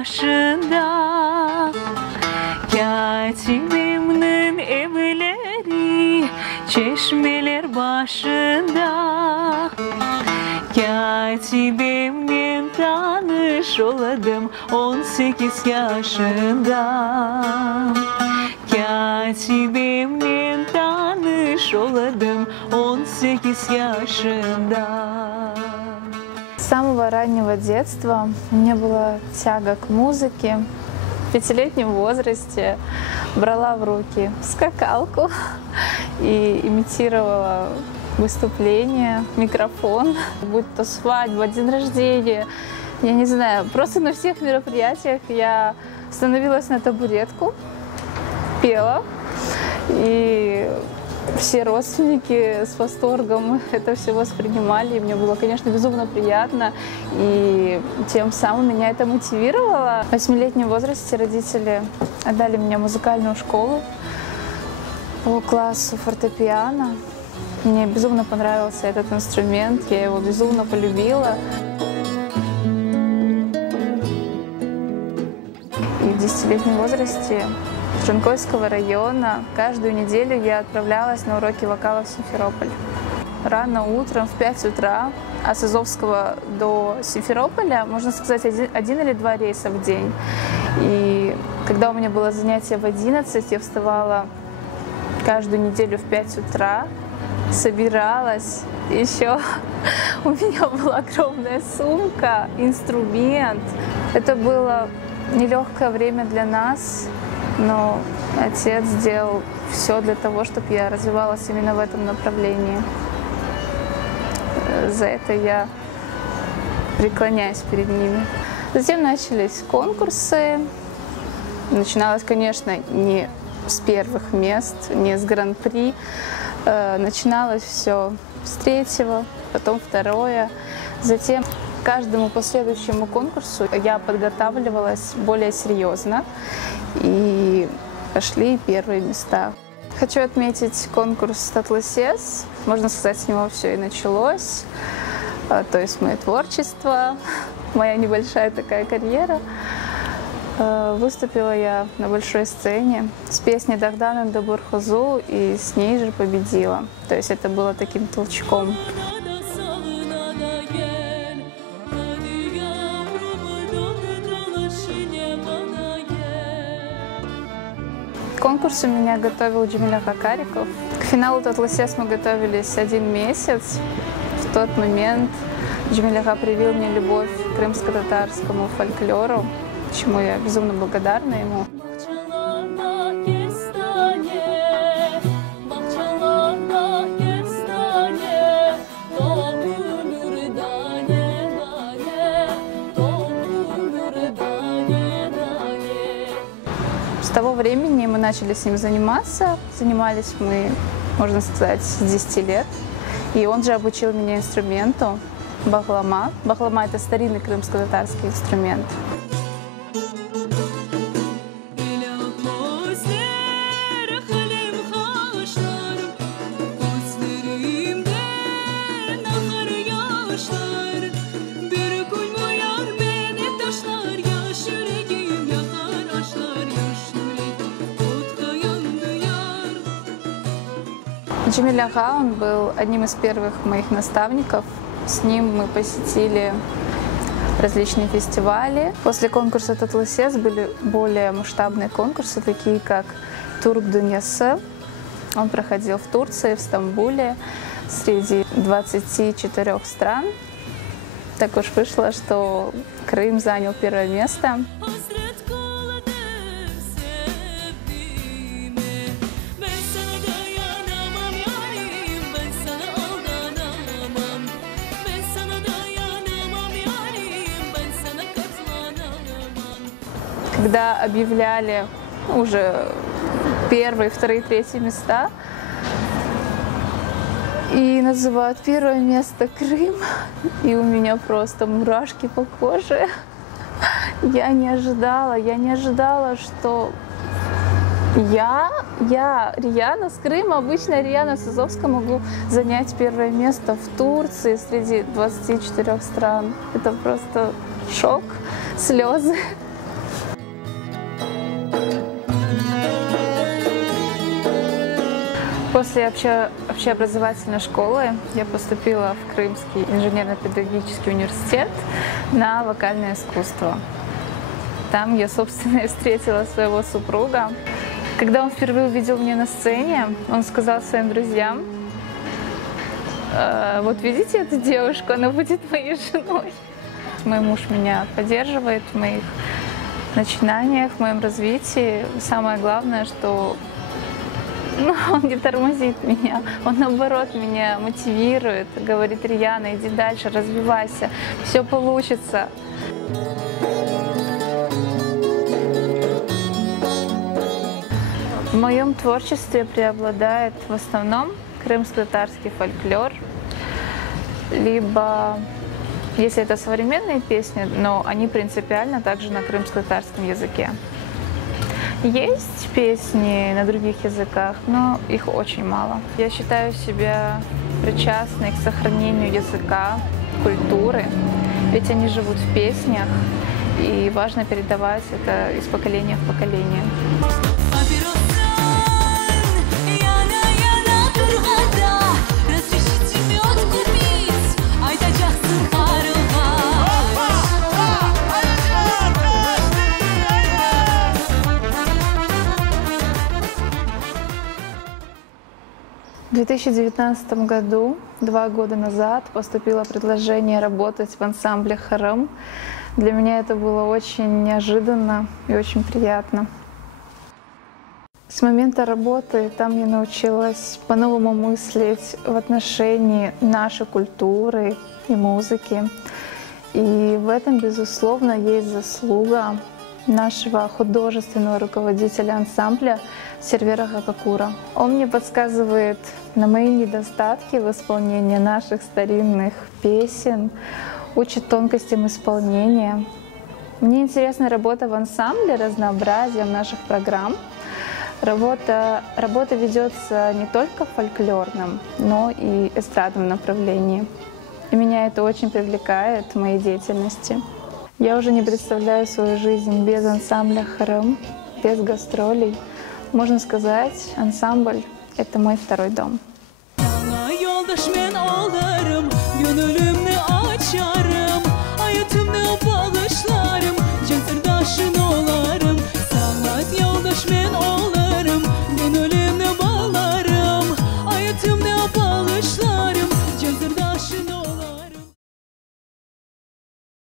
başında, Katibimin evleri çeşmeler başında, Katibimle tanış oladım 18 yaşında. Katibimle tanış oladım 18 yaşında. С самого раннего детства у меня была тяга к музыке. В 5-летнем возрасте брала в руки скакалку и имитировала выступление, микрофон, будь то свадьба, день рождения, я не знаю, просто на всех мероприятиях я становилась на табуретку, пела, и все родственники с восторгом это все воспринимали, и мне было, конечно, безумно приятно, и тем самым меня это мотивировало. В 8-летнем возрасте родители отдали меня в музыкальную школу по классу фортепиано. Мне безумно понравился этот инструмент, я его безумно полюбила. И в 10-летнем возрасте Джанкойского района каждую неделю я отправлялась на уроки вокала в Симферополь. Рано утром, в 5 утра, а с Азовского до Симферополя, можно сказать, один или два рейса в день. И когда у меня было занятие в 11, я вставала каждую неделю в 5 утра, собиралась, еще у меня была огромная сумка, инструмент. Это было нелегкое время для нас, но отец сделал все для того, чтобы я развивалась именно в этом направлении. За это я преклоняюсь перед ними. Затем начались конкурсы. Начиналось, конечно, не с первых мест, не с гран-при. Начиналось все с 3-го, потом 2-е. Затем к каждому последующему конкурсу я подготавливалась более серьезно, и пошли первые места. Хочу отметить конкурс «Татлысес». Можно сказать, с него все и началось. То есть мое творчество, моя небольшая такая карьера. Выступила я на большой сцене с песней «Дахдан Эндабурхузу» и с ней же победила. То есть это было таким толчком. К конкурсу меня готовил Джамиляха Кариков. К финалу «Татлысес» мы готовились 1 месяц. В тот момент Джамиляха привил мне любовь к крымско-татарскому фольклору, чему я безумно благодарна ему. С того времени мы начали с ним заниматься. Занимались мы, можно сказать, с 10 лет. И он же обучил меня инструменту бахлама. Бахлама – это старинный крымско-татарский инструмент. Джамиляха, он был одним из первых моих наставников. С ним мы посетили различные фестивали. После конкурса «Татлысес» были более масштабные конкурсы, такие как «Турк Дуньясы». Он проходил в Турции, в Стамбуле, среди 24 стран. Так уж вышло, что Крым занял 1-е место. Когда объявляли уже 1-е, 2-е, 3-е места и называют 1-е место Крым, и у меня просто мурашки по коже. Я не ожидала, что я, Риана с Крыма, обычная Риана с Азовска, могу занять 1-е место в Турции среди 24 стран. Это просто шок, слезы. После общеобразовательной школы я поступила в Крымский инженерно-педагогический университет на вокальное искусство. Там я, собственно, и встретила своего супруга. Когда он впервые увидел меня на сцене, он сказал своим друзьям: вот видите эту девушку, она будет моей женой. Мой муж меня поддерживает в моих начинаниях, в моем развитии. Самое главное, что он не тормозит меня, он наоборот меня мотивирует, говорит: Рьяна, иди дальше, развивайся, все получится. В моем творчестве преобладает в основном крымско-татарский фольклор, либо, если это современные песни, но они принципиально также на крымско-татарском языке. Есть песни на других языках, но их очень мало. Я считаю себя причастной к сохранению языка, культуры, ведь они живут в песнях, и важно передавать это из поколения в поколение. В 2019 году, 2 года назад, поступило предложение работать в ансамбле «Хором». Для меня это было очень неожиданно и очень приятно. С момента работы там я научилась по-новому мыслить в отношении нашей культуры и музыки. И в этом, безусловно, есть заслуга нашего художественного руководителя ансамбля Сервера Хакакура. Он мне подсказывает на мои недостатки в исполнении наших старинных песен, учит тонкостям исполнения. Мне интересна работа в ансамбле, разнообразием наших программ. Работа ведется не только в фольклорном, но и эстрадном направлении. И меня это очень привлекает в моей деятельности. Я уже не представляю свою жизнь без ансамбля «Хором», без гастролей. Можно сказать, ансамбль — это мой второй дом. Sana yoldaş men olarım, gönlümü açarım.